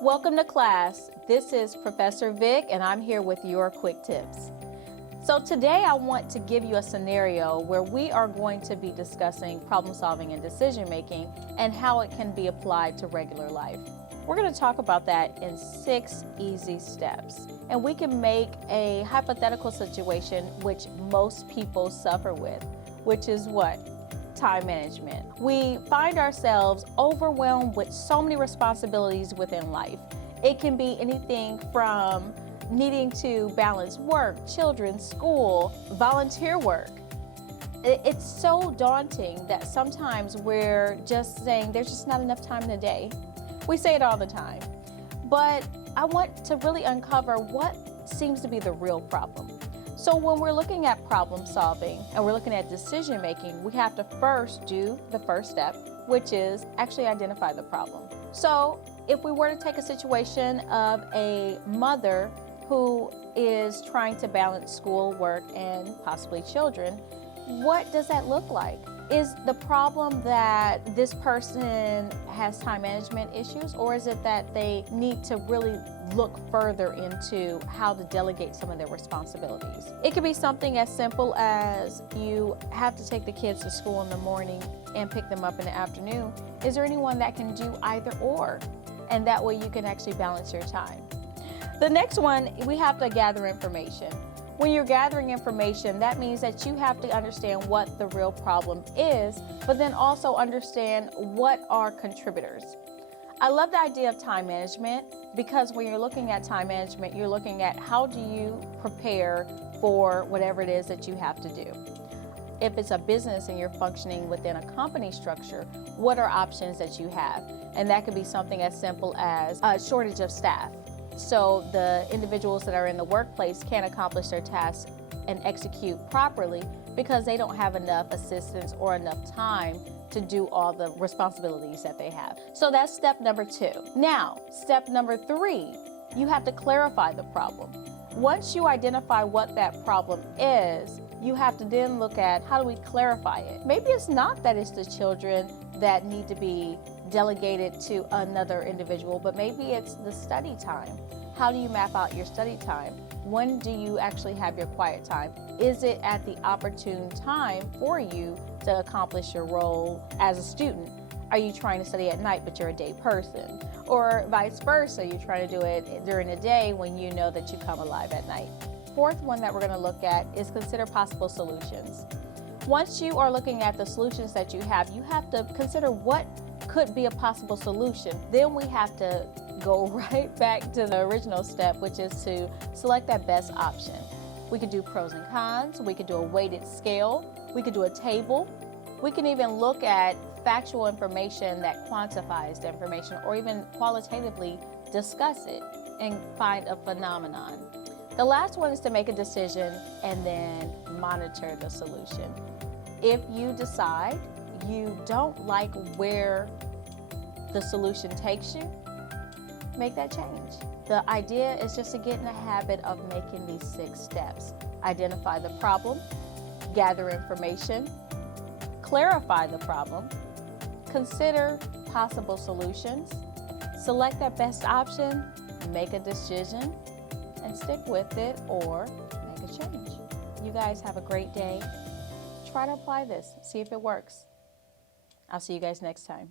Welcome to class. This is Professor Vic and I'm here with your quick tips. So today I want to give you a scenario where we are going to be discussing problem solving and decision making and how it can be applied to regular life. We're going to talk about that in 6 easy steps. And we can make a hypothetical situation which most people suffer with, which is what? Time management. We find ourselves overwhelmed with so many responsibilities within life. It can be anything from needing to balance work, children, school, volunteer work. It's so daunting that sometimes we're just saying there's just not enough time in the day. We say it all the time. But I want to really uncover what seems to be the real problem. So when we're looking at problem solving and we're looking at decision making, we have to first do the first step, which is actually identify the problem. So if we were to take a situation of a mother who is trying to balance school, work, and possibly children, what does that look like? Is the problem that this person has time management issues, or is it that they need to really look further into how to delegate some of their responsibilities? It could be something as simple as you have to take the kids to school in the morning and pick them up in the afternoon. Is there anyone that can do either or? And that way you can actually balance your time. The next one, we have to gather information. When you're gathering information, that means that you have to understand what the real problem is, but then also understand what are contributors. I love the idea of time management because when you're looking at time management, you're looking at how do you prepare for whatever it is that you have to do. If it's a business and you're functioning within a company structure, what are options that you have? And that could be something as simple as a shortage of staff. So the individuals that are in the workplace can't accomplish their tasks and execute properly because they don't have enough assistance or enough time to do all the responsibilities that they have. So that's step number 2. Now, step number 3, you have to clarify the problem. Once you identify what that problem is, you have to then look at how do we clarify it. Maybe it's not that it's the children that need to be delegated to another individual, but maybe it's the study time. How do you map out your study time? When do you actually have your quiet time? Is it at the opportune time for you to accomplish your role as a student? Are you trying to study at night but you're a day person? Or vice versa, you're trying to do it during the day when you know that you come alive at night. Fourth one that we're going to look at is consider possible solutions. Once you are looking at the solutions that you have to consider what could be a possible solution. Then we have to go right back to the original step, which is to select that best option. We could do pros and cons, we could do a weighted scale, we could do a table, we can even look at factual information that quantifies the information, or even qualitatively discuss it and find a phenomenon. The last one is to make a decision and then monitor the solution. If you decide you don't like where the solution takes you, make that change. The idea is just to get in the habit of making these 6 steps. Identify the problem, gather information, clarify the problem, consider possible solutions, select that best option, make a decision, and stick with it or make a change. You guys have a great day. Try to apply this, see if it works. I'll see you guys next time.